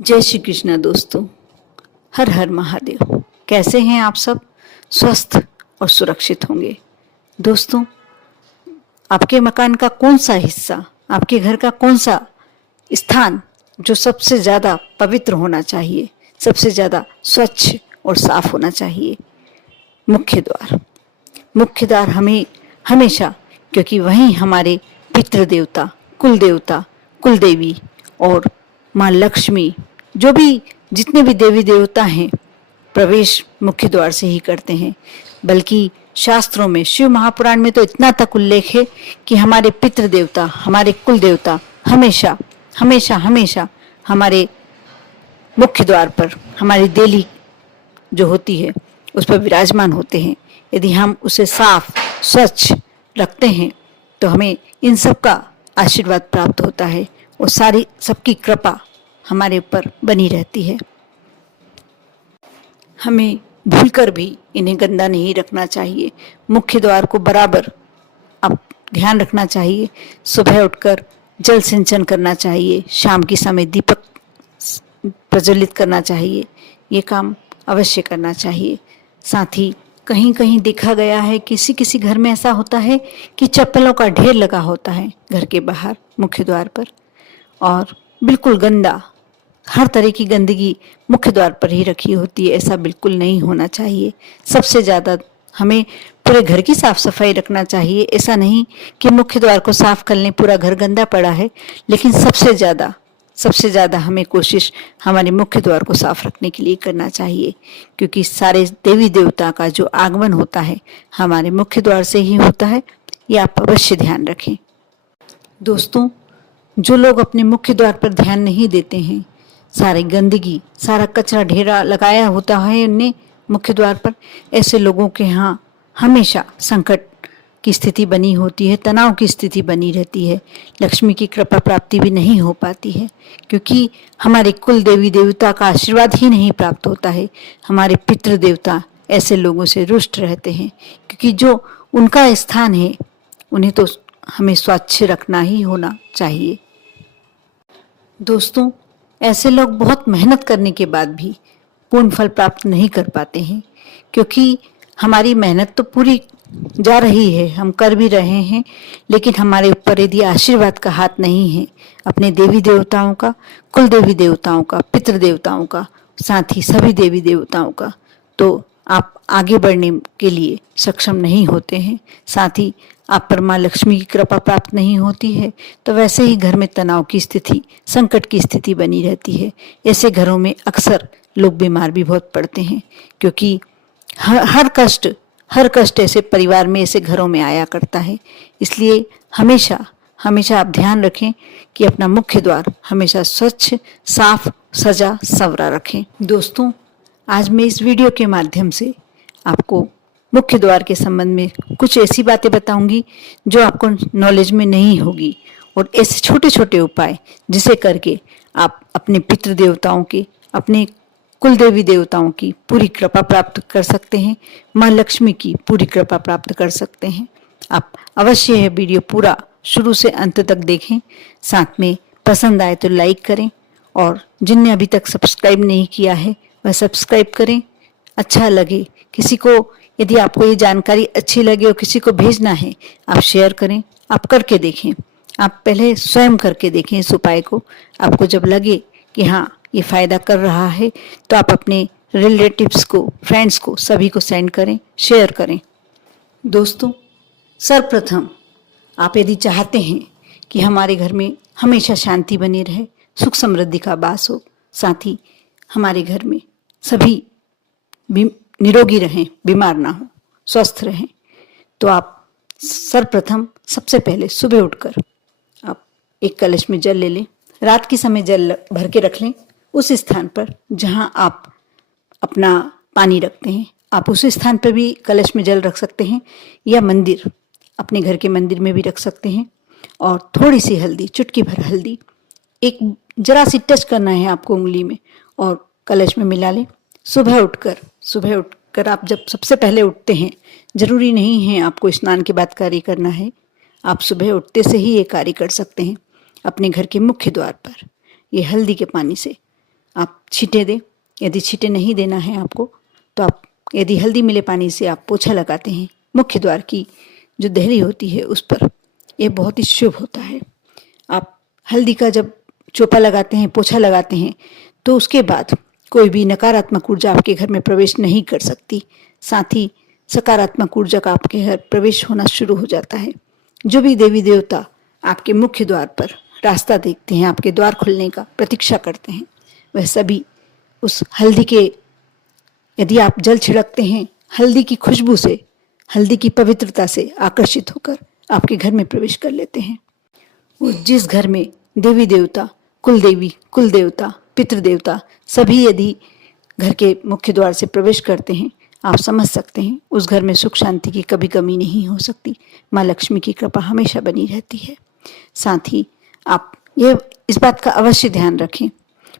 जय श्री कृष्णा दोस्तों। हर हर महादेव। कैसे हैं आप सब? स्वस्थ और सुरक्षित होंगे। दोस्तों, आपके मकान का कौन सा हिस्सा, आपके घर का कौन सा स्थान जो सबसे ज़्यादा पवित्र होना चाहिए, सबसे ज़्यादा स्वच्छ और साफ होना चाहिए? मुख्य द्वार। मुख्य द्वार हमें हमेशा, क्योंकि वहीं हमारे पितृ देवता, कुल देवता, कुल देवी और माँ लक्ष्मी, जो भी जितने भी देवी देवता हैं, प्रवेश मुख्य द्वार से ही करते हैं। बल्कि शास्त्रों में, शिव महापुराण में तो इतना तक उल्लेख है कि हमारे पितृ देवता, हमारे कुल देवता हमेशा हमेशा हमेशा हमारे मुख्य द्वार पर, हमारी देली जो होती है उस पर विराजमान होते हैं। यदि हम उसे साफ स्वच्छ रखते हैं तो हमें इन सब का आशीर्वाद प्राप्त होता है और सारी सबकी कृपा हमारे ऊपर बनी रहती है। हमें भूलकर भी इन्हें गंदा नहीं रखना चाहिए। मुख्य द्वार को बराबर अब ध्यान रखना चाहिए। सुबह उठकर जल सिंचन करना चाहिए, शाम के समय दीपक प्रज्वलित करना चाहिए। ये काम अवश्य करना चाहिए। साथ ही कहीं कहीं देखा गया है, किसी किसी घर में ऐसा होता है कि चप्पलों का ढेर लगा होता है घर के बाहर मुख्य द्वार पर, और बिल्कुल गंदा, हर तरह की गंदगी मुख्य द्वार पर ही रखी होती है। ऐसा बिल्कुल नहीं होना चाहिए। सबसे ज़्यादा हमें पूरे घर की साफ सफाई रखना चाहिए। ऐसा नहीं कि मुख्य द्वार को साफ कर लें, पूरा घर गंदा पड़ा है, लेकिन सबसे ज़्यादा हमें कोशिश हमारे मुख्य द्वार को साफ रखने के लिए करना चाहिए, क्योंकि सारे देवी देवता का जो आगमन होता है हमारे मुख्य द्वार से ही होता है। ये आप अवश्य ध्यान रखें। दोस्तों, जो लोग अपने मुख्य द्वार पर ध्यान नहीं देते हैं, सारी गंदगी, सारा कचरा ढेरा लगाया होता है उनने मुख्य द्वार पर, ऐसे लोगों के यहाँ हमेशा संकट की स्थिति बनी होती है, तनाव की स्थिति बनी रहती है, लक्ष्मी की कृपा प्राप्ति भी नहीं हो पाती है, क्योंकि हमारे कुल देवी देवता का आशीर्वाद ही नहीं प्राप्त होता है। हमारे पितृ देवता ऐसे लोगों से रुष्ट रहते हैं, क्योंकि जो उनका स्थान है उन्हें तो हमें स्वच्छ रखना ही होना चाहिए। दोस्तों, ऐसे लोग बहुत मेहनत करने के बाद भी पूर्ण फल प्राप्त नहीं कर पाते हैं, क्योंकि हमारी मेहनत तो पूरी जा रही है, हम कर भी रहे हैं, लेकिन हमारे ऊपर यदि आशीर्वाद का हाथ नहीं है, अपने देवी देवताओं का, कुल देवी देवताओं का, पितृ देवताओं का, साथ ही सभी देवी देवताओं का, तो आप आगे बढ़ने के लिए सक्षम नहीं होते हैं। साथ ही आप पर माँ लक्ष्मी की कृपा प्राप्त नहीं होती है, तो वैसे ही घर में तनाव की स्थिति, संकट की स्थिति बनी रहती है। ऐसे घरों में अक्सर लोग बीमार भी बहुत पड़ते हैं, क्योंकि हर कष्ट ऐसे परिवार में, ऐसे घरों में आया करता है। इसलिए हमेशा हमेशा आप ध्यान रखें कि अपना मुख्य द्वार हमेशा स्वच्छ, साफ, सजा संवरा रखें। दोस्तों, आज मैं इस वीडियो के माध्यम से आपको मुख्य द्वार के संबंध में कुछ ऐसी बातें बताऊंगी जो आपको नॉलेज में नहीं होगी, और ऐसे छोटे छोटे उपाय जिसे करके आप अपने पितृ देवताओं के, अपने कुल देवी देवताओं की पूरी कृपा प्राप्त कर सकते हैं, माँ लक्ष्मी की पूरी कृपा प्राप्त कर सकते हैं। आप अवश्य यह वीडियो पूरा शुरू से अंत तक देखें। साथ में पसंद आए तो लाइक करें, और जिनने अभी तक सब्सक्राइब नहीं किया है वह सब्सक्राइब करें। अच्छा लगे किसी को, यदि आपको ये जानकारी अच्छी लगे और किसी को भेजना है, आप शेयर करें, आप करके देखें। आप पहले स्वयं करके देखें इस उपाय को। आपको जब लगे कि हाँ ये फायदा कर रहा है, तो आप अपने रिलेटिव्स को, फ्रेंड्स को, सभी को सेंड करें, शेयर करें। दोस्तों, सर्वप्रथम आप यदि चाहते हैं कि हमारे घर में हमेशा शांति बनी रहे, सुख समृद्धि का वास हो, साथ ही हमारे घर में सभी निरोगी रहें, बीमार ना हो, स्वस्थ रहें, तो आप सर्वप्रथम सबसे पहले सुबह उठकर आप एक कलश में जल ले लें। रात के समय जल भर के रख लें उस स्थान पर जहां आप अपना पानी रखते हैं। आप उस स्थान पर भी कलश में जल रख सकते हैं, या मंदिर, अपने घर के मंदिर में भी रख सकते हैं। और थोड़ी सी हल्दी, चुटकी भर हल्दी, एक जरा सी टच करना है आपको उंगली में, और कलश में मिला लें। सुबह उठकर आप जब सबसे पहले उठते हैं, जरूरी नहीं है आपको स्नान के बाद कार्य करना है, आप सुबह उठते से ही ये कार्य कर सकते हैं। अपने घर के मुख्य द्वार पर ये हल्दी के पानी से आप छींटे दें। यदि छींटे नहीं देना है आपको तो आप यदि हल्दी मिले पानी से आप पोछा लगाते हैं मुख्य द्वार की जो देहरी होती है उस पर, यह बहुत ही शुभ होता है। आप हल्दी का जब चोपा लगाते हैं, पोछा लगाते हैं, तो उसके बाद कोई भी नकारात्मक ऊर्जा आपके घर में प्रवेश नहीं कर सकती। साथ ही सकारात्मक ऊर्जा का आपके घर प्रवेश होना शुरू हो जाता है। जो भी देवी देवता आपके मुख्य द्वार पर रास्ता देखते हैं, आपके द्वार खुलने का प्रतीक्षा करते हैं, वह सभी उस हल्दी के, यदि आप जल छिड़कते हैं, हल्दी की खुशबू से, हल्दी की पवित्रता से आकर्षित होकर आपके घर में प्रवेश कर लेते हैं। वो जिस घर में देवी देवता, कुल देवी, कुल देवता, पितृदेवता सभी यदि घर के मुख्य द्वार से प्रवेश करते हैं, आप समझ सकते हैं उस घर में सुख शांति की कभी कमी नहीं हो सकती। माँ लक्ष्मी की कृपा हमेशा बनी रहती है। साथ ही आप ये इस बात का अवश्य ध्यान रखें,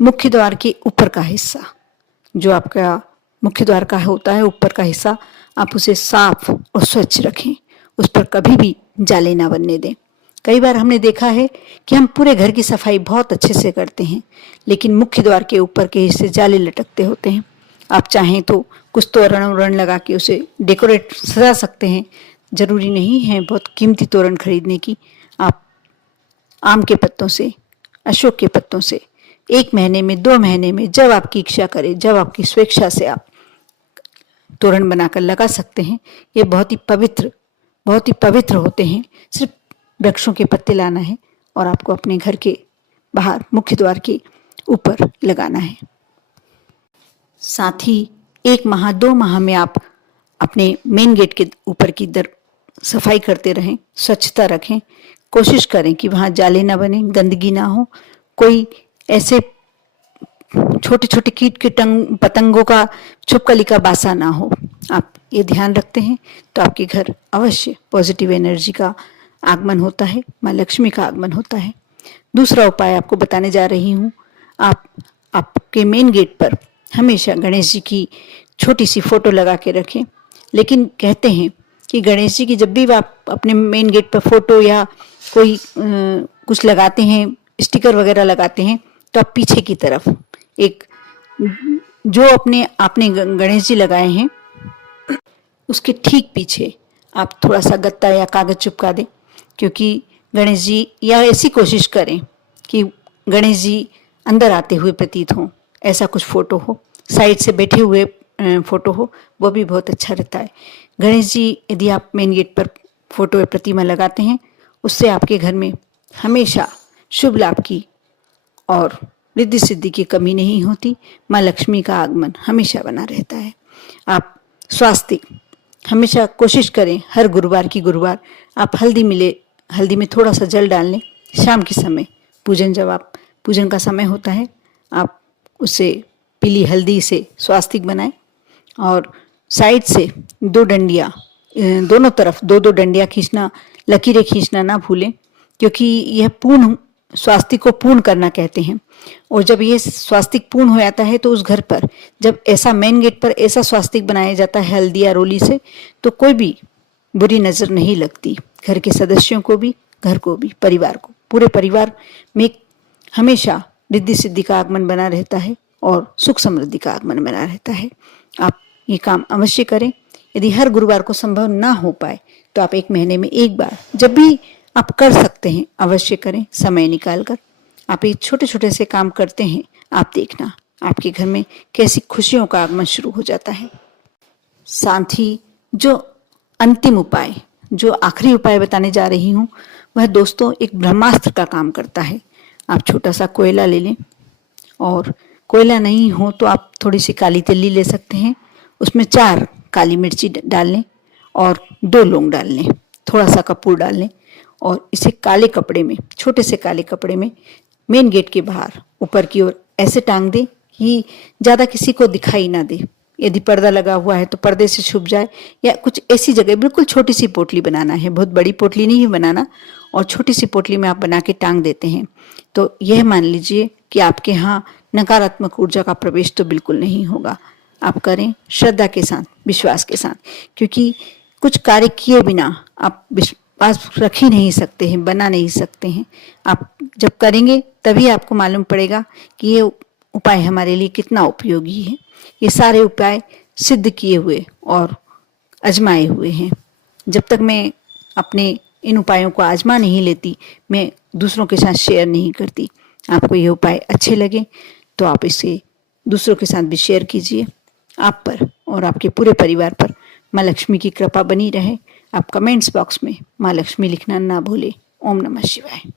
मुख्य द्वार के ऊपर का हिस्सा, जो आपका मुख्य द्वार का होता है ऊपर का हिस्सा, आप उसे साफ और स्वच्छ रखें। उस पर कभी भी जाले ना बनने दें। कई बार हमने देखा है कि हम पूरे घर की सफाई बहुत अच्छे से करते हैं, लेकिन मुख्य द्वार के ऊपर के हिस्से जाले लटकते होते हैं। आप चाहें तो कुछ तोरण वोरण लगा के उसे डेकोरेट सजा सकते हैं। जरूरी नहीं है बहुत कीमती तोरण खरीदने की। आप आम के पत्तों से, अशोक के पत्तों से 1 महीने में, 2 महीने में, जब आपकी इच्छा करे, जब आपकी स्वेच्छा से आप तोरण बनाकर लगा सकते हैं। ये बहुत ही पवित्र होते हैं। सिर्फ वृक्षों के पत्ते लाना है और आपको अपने घर के बाहर मुख्य द्वार के ऊपर लगाना है। साथ ही 1 माह 2 माह में आप अपने मेन गेट के ऊपर की सफाई करते रहें, स्वच्छता रखें। कोशिश करें कि वहाँ जाले ना बने, गंदगी ना हो, कोई ऐसे छोटे छोटे कीट के पतंगों का छुपकली का बासा ना हो। आप ये ध्यान रखते हैं तो आपके घर अवश्य पॉजिटिव एनर्जी का आगमन होता है, माँ लक्ष्मी का आगमन होता है। दूसरा उपाय आपको बताने जा रही हूँ। आप आपके मेन गेट पर हमेशा गणेश जी की छोटी सी फोटो लगा के रखें। लेकिन कहते हैं कि गणेश जी की जब भी आप अपने मेन गेट पर फोटो या कोई कुछ लगाते हैं, स्टिकर वगैरह लगाते हैं, तो आप पीछे की तरफ एक जो आपने गणेश जी लगाए हैं उसके ठीक पीछे आप थोड़ा सा गत्ता या कागज चिपका दें। क्योंकि गणेश जी, या ऐसी कोशिश करें कि गणेश जी अंदर आते हुए प्रतीत हों, ऐसा कुछ फोटो हो, साइड से बैठे हुए फोटो हो, वो भी बहुत अच्छा रहता है। गणेश जी यदि आप मेन गेट पर फोटो या प्रतिमा लगाते हैं, उससे आपके घर में हमेशा शुभ लाभ की और रिद्धि सिद्धि की कमी नहीं होती। माँ लक्ष्मी का आगमन हमेशा बना रहता है। आप स्वास्थ्य हमेशा कोशिश करें, हर गुरुवार की गुरुवार आप हल्दी में थोड़ा सा जल डाल लें। शाम के समय पूजन का समय होता है, आप उसे पीली हल्दी से स्वास्तिक बनाएं और साइड से 2 डंडियाँ, दोनों तरफ 2-2 डंडियाँ खींचना, लकीरें खींचना ना भूलें, क्योंकि यह पूर्ण स्वास्तिक को पूर्ण करना कहते हैं। और जब ये स्वास्तिक पूर्ण हो जाता है तो उस घर पर जब ऐसा मेन गेट पर ऐसा स्वास्तिक बनाया जाता है हल्दी या रोली से, तो कोई भी बुरी नजर नहीं लगती। घर के सदस्यों को भी, घर को भी, परिवार को, पूरे परिवार में हमेशा रिद्धि सिद्धि का आगमन बना रहता है और सुख समृद्धि का आगमन बना रहता है। आप ये काम अवश्य करें। यदि हर गुरुवार को संभव ना हो पाए तो आप 1 महीने में 1 बार, जब भी आप कर सकते हैं, अवश्य करें समय निकाल कर। आप ये छोटे छोटे से काम करते हैं, आप देखना आपके घर में कैसी खुशियों का आगमन शुरू हो जाता है। साथ ही जो अंतिम उपाय, जो आखिरी उपाय बताने जा रही हूँ, वह दोस्तों एक ब्रह्मास्त्र का काम करता है। आप छोटा सा कोयला ले लें, और कोयला नहीं हो तो आप थोड़ी सी काली तिल्ली ले सकते हैं। उसमें 4 काली मिर्ची डाल लें और 2 लौंग डाल लें, थोड़ा सा कपूर डाल लें और इसे काले कपड़े में, छोटे से काले कपड़े में मेन गेट के बाहर ऊपर की ओर ऐसे टांग दें कि ज़्यादा किसी को दिखाई ना दे। यदि पर्दा लगा हुआ है तो पर्दे से छुप जाए, या कुछ ऐसी जगह, बिल्कुल छोटी सी पोटली बनाना है, बहुत बड़ी पोटली नहीं बनाना, और छोटी सी पोटली में आप बना के टांग देते हैं तो यह मान लीजिए कि आपके यहाँ नकारात्मक ऊर्जा का प्रवेश तो बिल्कुल नहीं होगा। आप करें श्रद्धा के साथ, विश्वास के साथ, क्योंकि कुछ कार्य किए बिना आप विश्वास रख ही नहीं सकते हैं, बना नहीं सकते हैं। आप जब करेंगे तभी आपको मालूम पड़ेगा कि ये उपाय हमारे लिए कितना उपयोगी है। ये सारे उपाय सिद्ध किए हुए और आजमाए हुए हैं। जब तक मैं अपने इन उपायों को आजमा नहीं लेती, मैं दूसरों के साथ शेयर नहीं करती। आपको ये उपाय अच्छे लगे तो आप इसे दूसरों के साथ भी शेयर कीजिए। आप पर और आपके पूरे परिवार पर माँ लक्ष्मी की कृपा बनी रहे। आप कमेंट्स बॉक्स में माँ लक्ष्मी लिखना ना भूलें। ओम नमः शिवाय।